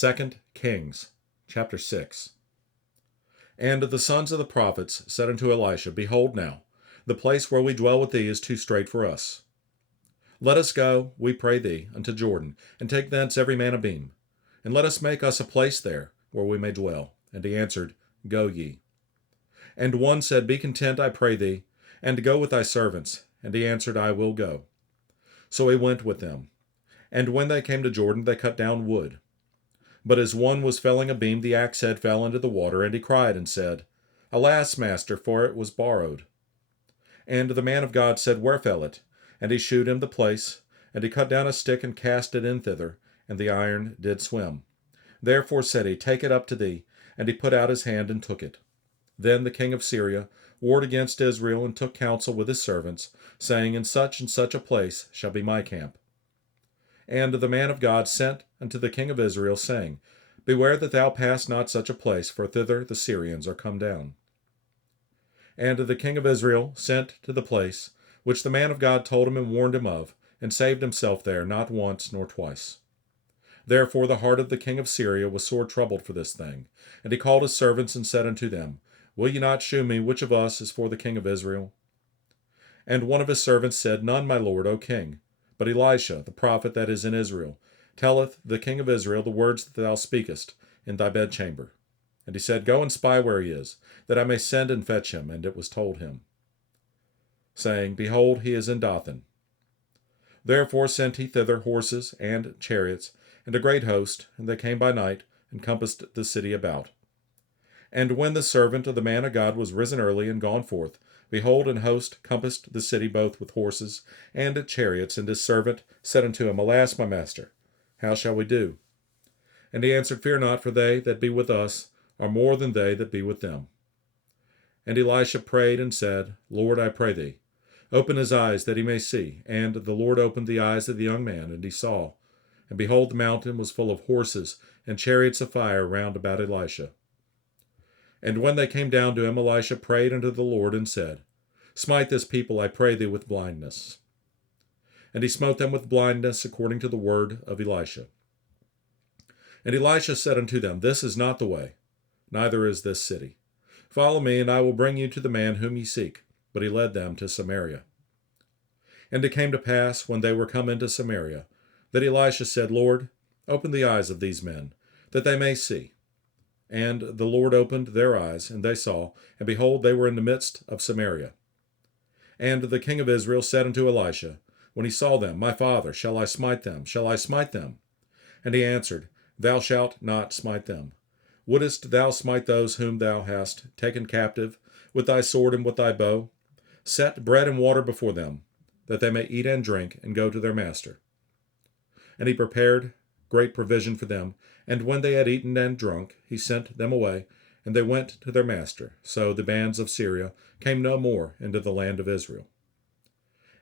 2 Kings, chapter 6. And the sons of the prophets said unto Elisha, Behold now, the place where we dwell with thee is too strait for us. Let us go, we pray thee, unto Jordan, and take thence every man a beam, and let us make us a place there, where we may dwell. And he answered, Go ye. And one said, Be content, I pray thee, and go with thy servants. And he answered, I will go. So he went with them. And when they came to Jordan, they cut down wood. But as one was felling a beam, the axe head fell into the water, and he cried and said, Alas, master, for it was borrowed. And the man of God said, Where fell it? And he shewed him the place, and he cut down a stick and cast it in thither, and the iron did swim. Therefore said he, Take it up to thee. And he put out his hand and took it. Then the king of Syria warred against Israel, and took counsel with his servants, saying, In such and such a place shall be my camp. And the man of God sent unto the king of Israel, saying, Beware that thou pass not such a place, for thither the Syrians are come down. And the king of Israel sent to the place which the man of God told him and warned him of, and saved himself there not once nor twice. Therefore the heart of the king of Syria was sore troubled for this thing. And he called his servants and said unto them, Will ye not shew me which of us is for the king of Israel? And one of his servants said, None, my lord, O king. But Elisha, the prophet that is in Israel, telleth the king of Israel the words that thou speakest in thy bedchamber. And he said, Go and spy where he is, that I may send and fetch him. And it was told him, saying, Behold, he is in Dothan. Therefore sent he thither horses and chariots, and a great host, and they came by night, and compassed the city about. And when the servant of the man of God was risen early and gone forth, behold, an host compassed the city both with horses and chariots. And his servant said unto him, Alas, my master, how shall we do? And he answered, Fear not, for they that be with us are more than they that be with them. And Elisha prayed and said, Lord, I pray thee, open his eyes that he may see. And the Lord opened the eyes of the young man, and he saw. And behold, the mountain was full of horses and chariots of fire round about Elisha. And when they came down to him, Elisha prayed unto the Lord and said, Smite this people, I pray thee, with blindness. And he smote them with blindness according to the word of Elisha. And Elisha said unto them, This is not the way, neither is this city. Follow me, and I will bring you to the man whom ye seek. But he led them to Samaria. And it came to pass, when they were come into Samaria, that Elisha said, Lord, open the eyes of these men, that they may see. And the Lord opened their eyes, and they saw, and behold, they were in the midst of Samaria. And the king of Israel said unto Elisha, when he saw them, My father, shall I smite them? Shall I smite them? And he answered, Thou shalt not smite them. Wouldest thou smite those whom thou hast taken captive with thy sword and with thy bow? Set bread and water before them, that they may eat and drink, and go to their master. And he prepared great provision for them, and when they had eaten and drunk, he sent them away, and they went to their master. So the bands of Syria came no more into the land of Israel.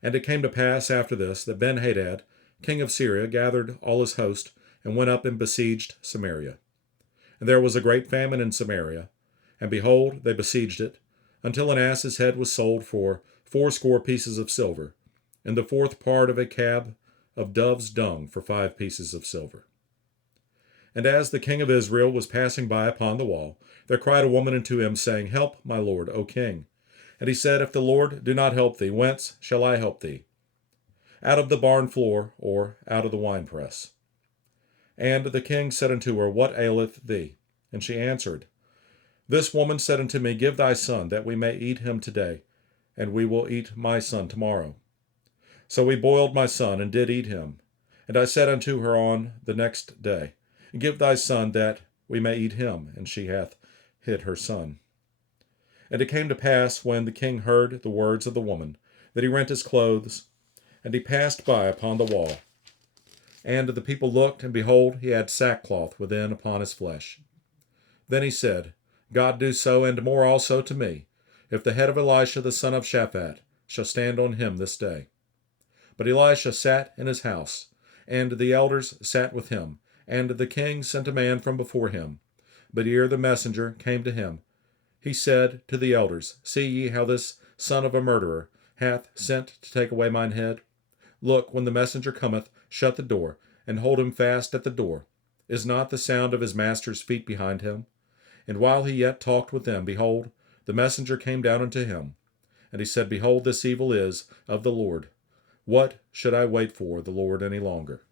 And it came to pass after this, that Ben-Hadad, king of Syria, gathered all his host, and went up and besieged Samaria. And there was a great famine in Samaria, and behold, they besieged it, until an ass's head was sold for 80 pieces of silver, and the fourth part of a cab of dove's dung for 5 pieces of silver. And as the king of Israel was passing by upon the wall, there cried a woman unto him, saying, Help, my lord, O king. And he said, If the Lord do not help thee, whence shall I help thee? Out of the barn floor, or out of the winepress? And the king said unto her, What aileth thee? And she answered, This woman said unto me, Give thy son, that we may eat him today, and we will eat my son tomorrow. So we boiled my son, and did eat him. And I said unto her on the next day, Give thy son, that we may eat him. And she hath hid her son. And it came to pass, when the king heard the words of the woman, that he rent his clothes, and he passed by upon the wall. And the people looked, and behold, he had sackcloth within upon his flesh. Then he said, God do so, and more also to me, if the head of Elisha the son of Shaphat shall stand on him this day. But Elisha sat in his house, and the elders sat with him, and the king sent a man from before him. But ere the messenger came to him, he said to the elders, See ye how this son of a murderer hath sent to take away mine head? Look, when the messenger cometh, shut the door, and hold him fast at the door. Is not the sound of his master's feet behind him? And while he yet talked with them, behold, the messenger came down unto him. And he said, Behold, this evil is of the Lord. What should I wait for the Lord any longer?